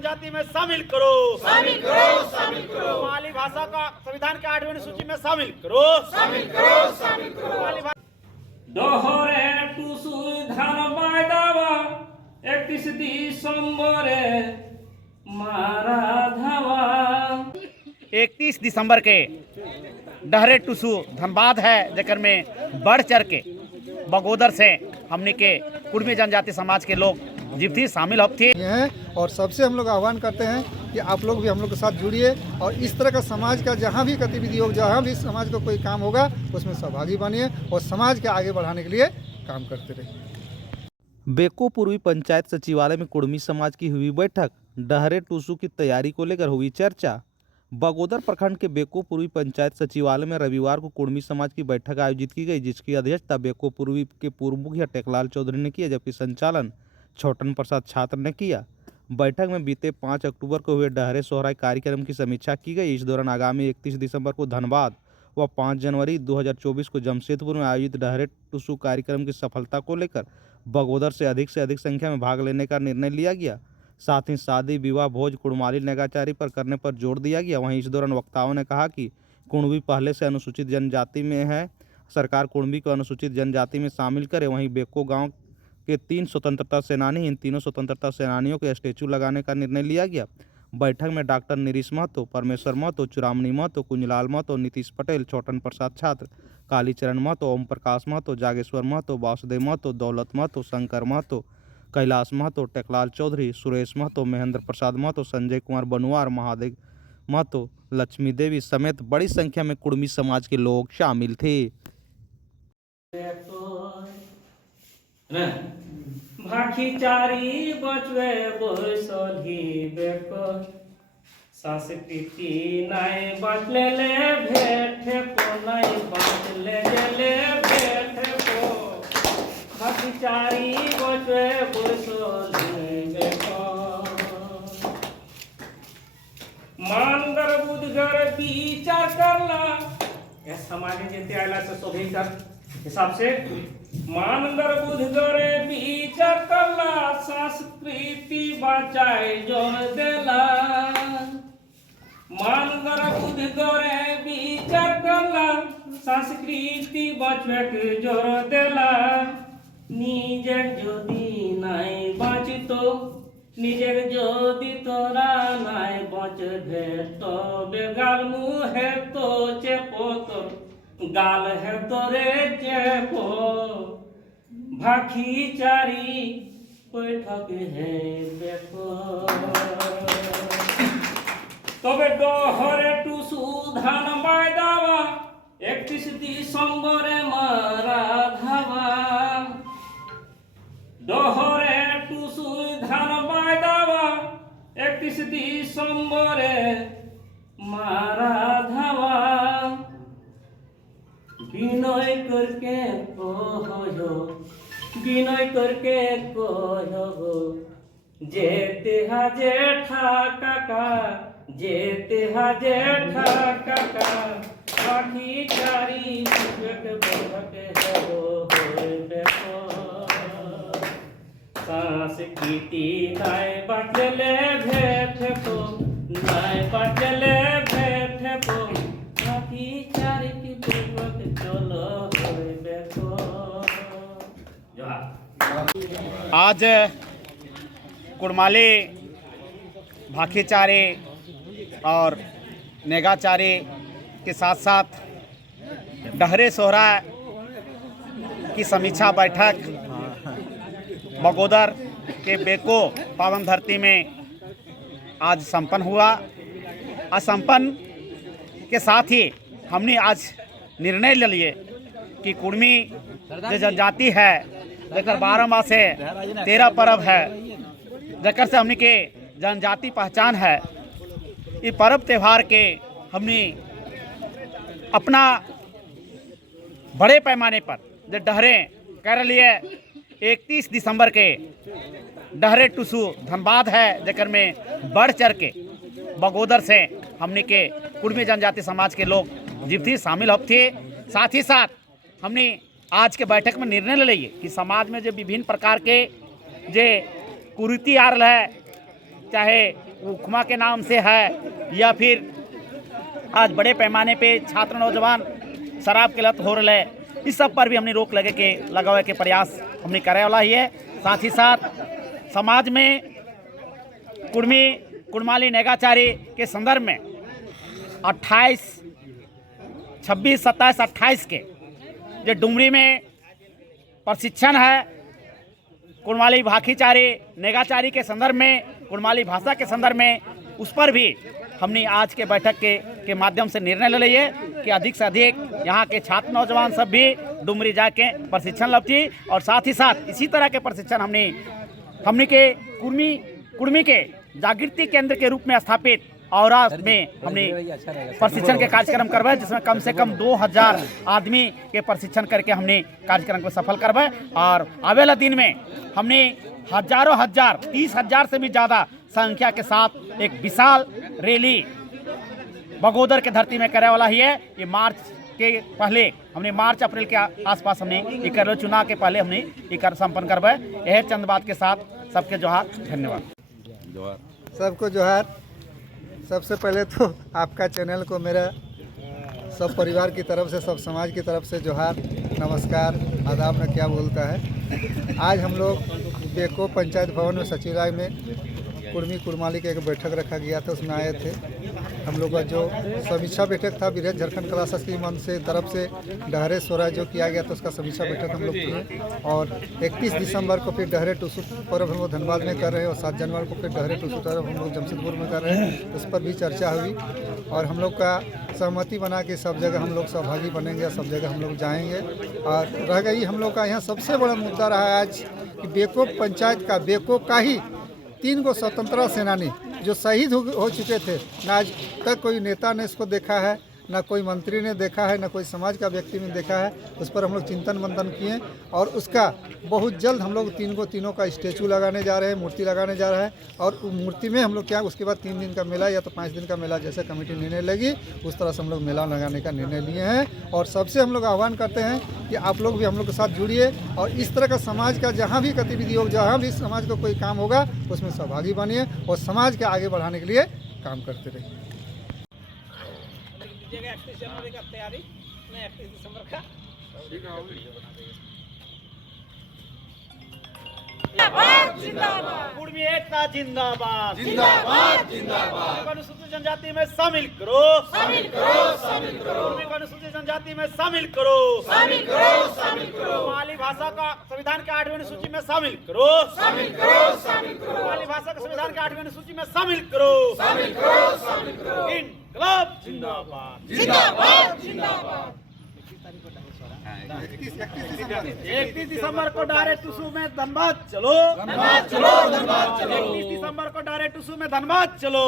जनजाति में शामिल करो, शामिल करो, शामिल करो। कुड़माली भाषा का संविधान के 8वीं अनुसूची में शामिल करो, शामिल करो, शामिल करो। कुड़माली भाषा डोहरे टुसु धान बायदावा 31 दिसंबरे मारा धावा। 31 दिसंबर के डहरे टुसु धनबाद है जेकर में बढ़ चढ़ के बगोदर से हमने के कुड़मी जनजाति समाज के लोग जितनी शामिल होते हैं। और सबसे हम लोग आह्वान करते हैं कि आप लोग भी हम लोग के साथ जुड़िए और इस तरह का समाज का जहाँ भी गतिविधि हो, जहाँ भी समाज का कोई काम होगा उसमें सहभागी बनिए और समाज के आगे बढ़ाने के लिए काम करते रहिए। बेको पूर्वी पंचायत सचिवालय में कुड़मी समाज की हुई बैठक, डहरे टूसू की तैयारी को लेकर हुई चर्चा। बगोदर प्रखंड के बेको पूर्वी पंचायत सचिवालय में रविवार को कुड़मी समाज की बैठक आयोजित की गई, जिसकी अध्यक्षता बेको पूर्वी के पूर्व मुखिया टेकलाल चौधरी ने किया, जबकि संचालन छोटन प्रसाद छात्र ने किया। बैठक में बीते 5 अक्टूबर को हुए डहरे सोहराय कार्यक्रम की समीक्षा की गई। इस दौरान आगामी 31 दिसंबर को धनबाद व 5 जनवरी 2024 को जमशेदपुर में आयोजित डहरे टुसू कार्यक्रम की सफलता को लेकर बगोदर से अधिक संख्या में भाग लेने का निर्णय लिया गया। साथ ही शादी विवाह भोज कुड़माली नेगाचारी पर करने पर जोर दिया गया। वहीं इस दौरान वक्ताओं ने कहा कि कुणबी पहले से अनुसूचित जनजाति में है, सरकार कुणबी को अनुसूचित जनजाति में शामिल करे। वहीं बेको गांव के 3 स्वतंत्रता सेनानी, इन तीनों स्वतंत्रता सेनानियों के स्टैचू लगाने का निर्णय लिया गया। बैठक में डॉक्टर निरीश महतो, परमेश्वर महतो, चुरामणी महतो, कुंजलाल महतो, नीतीश पटेल, छोटन प्रसाद छात्र, कालीचरण महतो, ओम प्रकाश महतो, जागेश्वर महतो, वासुदेव महतो, दौलत महतो, शंकर महतो, कैलाश महतो, टेकलाल चौधरी, सुरेश महतो, महेंद्र प्रसाद महतो, संजय कुमार बनुआर, महादेव महतो, लक्ष्मी देवी समेत बड़ी संख्या में कुड़मी समाज के लोग शामिल थे। भाखीचारी बचवे बोसली बेको संस्कृति नाय बाटले ले भेटे को नाय बाटले ले भेटे को भाखीचारी बचवे बोसली बेको मानगर बुधगर विचार करला या समाज जेते आयला से सोभी कर हिसाब से मानगर बुधगर विचार करला संस्कृति बचाए जोर देला मानगर बुधगर विचार करला संस्कृति बचवे के जोर देला निजेर जदि नाय बाँचितो निजेर जदि तोरा नाय बाँचबे तबे गाल मुहे तो चेपो तोर गाल है तोरे चेपो भाखीचारी बैठक है बेको तबे डहरे टुसु धान बायदावा 31 दिसंबरे मारा धावा डहरे टुसु धान बायदावा 31 दिसंबरे मारा धावा विनय करके कहो जेते हा जेठा काका जेते हा जेठा काका भाखीचारी बैठक हो बेको संस्कृति नाय बाटले भेटे को नाय बाटले भेटे को भाखीचारी की बैठक चलो हो बेको। आज कुड़माली भाखीचारी और नेगाचारी के साथ साथ डहरे सोहराय की समीक्षा बैठक बगोदर के बेको पावन धरती में आज संपन्न हुआ। संपन्न के साथ ही हमने आज निर्णय ले लिए कि कुड़मी जो जनजाति है जेकर 12 माह से 13 पर्व है, जेकर से हमने के जनजाति पहचान है। ये पर्व त्यौहार के हमने अपना बड़े पैमाने पर जो डहरे कर लिए 31 दिसंबर के डहरे टुसू धनबाद है जेकर में बढ़ चढ़ के बगोदर से हमने के कुड़मी जनजाति समाज के लोग जितनी शामिल होते। साथ ही साथ हमने आज के बैठक में निर्णय ले लिए कि समाज में जो विभिन्न प्रकार के जे कुरीति आ रहा है, चाहे उपमा के नाम से है या फिर आज बड़े पैमाने पे छात्र नौजवान शराब के लत हो रहे हैं, इस सब पर भी हमने रोक लगावे के प्रयास हमने करे वाला ही है। साथ ही साथ समाज में कुर्मी कुड़माली नेगाचारी के संदर्भ में 28, 26, 27, 28 के जो डुमरी में प्रशिक्षण है कुड़माली भाखीचारी नेगाचारी के संदर्भ में, कुड़माली भाषा के संदर्भ में, उस पर भी हमने आज के बैठक के माध्यम से निर्णय ले लिया कि अधिक से अधिक यहाँ के छात्र नौजवान सब भी डुमरी जाके प्रशिक्षण लपटी और साथ ही साथ इसी तरह के प्रशिक्षण हमने के कुर्मी के जागृति केंद्र के रूप में स्थापित और में हमने प्रशिक्षण के कार्यक्रम करवाए, जिसमें कम से कम 2000 आदमी के प्रशिक्षण करके हमने कार्यक्रम को सफल करवाए। और आवे वाला दिन में हमने हजारों 30,000 से भी ज़्यादा संख्या के साथ एक विशाल रैली बगोदर के धरती में करे वाला ही है। ये मार्च के पहले हमने मार्च अप्रैल के आसपास हमने ये कर चुनाव के पहले हमने ये कर संपन्न करवाए। यह चंद बात के साथ सबके जोहार, धन्यवाद। सबको जोहार। सबसे पहले तो आपका चैनल को मेरा सब परिवार की तरफ से, सब समाज की तरफ से जोहार, नमस्कार, आदाब में क्या बोलता है। आज हम लोग बेको पंचायत भवन में सचिवालय में कुर्मी कुड़माली का एक बैठक रखा गया था, उसमें आए थे। हम लोग का जो समीक्षा बैठक था विराट झारखंड क्लासेस की मन से तरफ से डहरे सोरा जो किया गया था, उसका समीक्षा बैठक हम लोग किए। और 31 दिसंबर को फिर डहरे टूसू पर्व हम लोग धनबाद में कर रहे हैं और 7 जनवरी को फिर डहरे टूसू पर्व हम लोग जमशेदपुर में कर रहे हैं, उस पर भी चर्चा हुई। और हम लोग का सहमति बना कि सब जगह हम लोग सहभागी बनेंगे, सब जगह हम लोग जाएंगे। और रह गई हम लोग का यहाँ सबसे बड़ा मुद्दा रहा आज कि बेको पंचायत का, बेको का ही 3 गो स्वतंत्रता सेनानी जो शहीद हो चुके थे, ना आज तक कोई नेता ने इसको देखा है, ना कोई मंत्री ने देखा है, ना कोई समाज का व्यक्ति ने देखा है। उस पर हम लोग चिंतन मंथन किए और उसका बहुत जल्द हम लोग तीनों का स्टेचू लगाने जा रहे हैं, मूर्ति लगाने जा रहे हैं। और मूर्ति में हम लोग क्या उसके बाद 3 दिन का मेला या तो 5 दिन का मेला, जैसे कमेटी निर्णय लेगी उस तरह से हम लोग मेला लगाने का निर्णय लिए हैं। और सबसे हम लोग आह्वान करते हैं कि आप लोग भी हम लोग के साथ जुड़िए और इस तरह का समाज का जहाँ भी गतिविधि हो, जहाँ भी समाज का कोई काम होगा उसमें सहभागी बनिए और समाज के आगे बढ़ाने के लिए काम करते रहिए। 31 जनवरी का तैयारी, 31 दिसंबर का कुर्मी एकता जिंदाबाद, अनुसूचित जनजाति में शामिल करो, कुर्मी को अनुसूचित जनजाति में शामिल करो, कुड़माली भाषा का संविधान के 8वीं अनुसूची में शामिल करो, कुड़माली भाषा का संविधान के 8वीं अनुसूची में शामिल करो। इनकलाब जिंदाबाद, जिंदाबाद, जिंदाबाद। 31 दिसंबर को डायरेक्ट टूसू में धनबाद चलो, 31 दिसंबर को डायरेक्ट टूसू में धनबाद चलो।